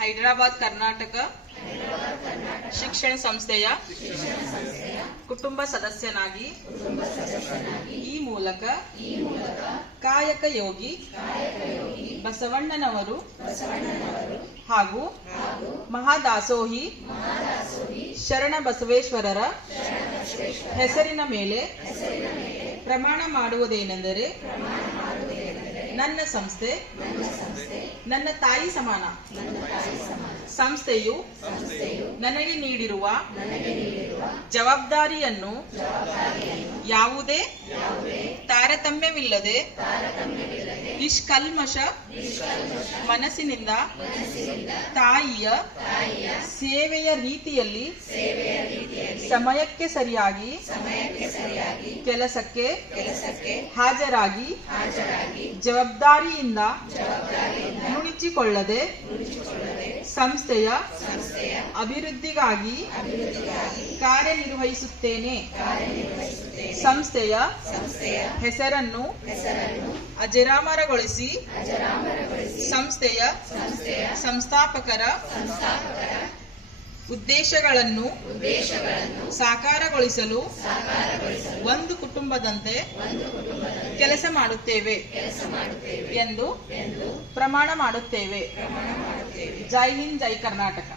ಹೈದರಾಬಾದ್ ಕರ್ನಾಟಕ ಶಿಕ್ಷಣ ಸಂಸ್ಥೆಯ ಕುಟುಂಬ ಸದಸ್ಯನಾಗಿ ಈ ಮೂಲಕ ಕಾಯಕ ಯೋಗಿ ಬಸವಣ್ಣನವರು ಹಾಗೂ ಮಹಾದಾಸೋಹಿ ಶರಣ ಬಸವೇಶ್ವರರ ಹೆಸರಿನ ಮೇಲೆ ಪ್ರಮಾಣ ಮಾಡುವುದೇನೆಂದರೆ ನನ್ನ ಸಂಸ್ಥೆ ನನ್ನ ತಾಯಿ ಸಮಾನ. ಸಂಸ್ಥೆಯು ನನಗೆ ನೀಡಿರುವ ಜವಾಬ್ದಾರಿಯನ್ನು ಯಾವುದೇ ತಾರತಮ್ಯವಿಲ್ಲದೆ ನಿಷ್ಕಲ್ಮಶ ಮನಸ್ಸಿನಿಂದ ತಾಯಿಯ ಸೇವೆಯ ರೀತಿಯಲ್ಲಿ ಸಮಯಕ್ಕೆ ಸರಿಯಾಗಿ ಕೆಲಸಕ್ಕೆ ಹಾಜರಾಗಿ ಜವಾಬ್ದಾರಿಯಿಂದ ನುಣುಚಿಕೊಳ್ಳದೆ ಸಂಸ್ಥೆಯ ಅಭಿವೃದ್ಧಿಗಾಗಿ ಕಾರ್ಯನಿರ್ವಹಿಸುತ್ತೇನೆ. ಸಂಸ್ಥೆಯ ಹೆಸರನ್ನು ಅಜರಾಮರಗೊಳಿಸಿ ಸಂಸ್ಥೆಯ ಸಂಸ್ಥಾಪಕರ ಉದ್ದೇಶಗಳನ್ನು ಸಾಕಾರಗೊಳಿಸಲು ಒಂದು ಕುಟುಂಬದಂತೆ ಕೆಲಸ ಮಾಡುತ್ತೇವೆ ಎಂದು ಪ್ರಮಾಣ ಮಾಡುತ್ತೇವೆ. ಜೈ ಹಿಂದ್, ಜೈ ಕರ್ನಾಟಕ.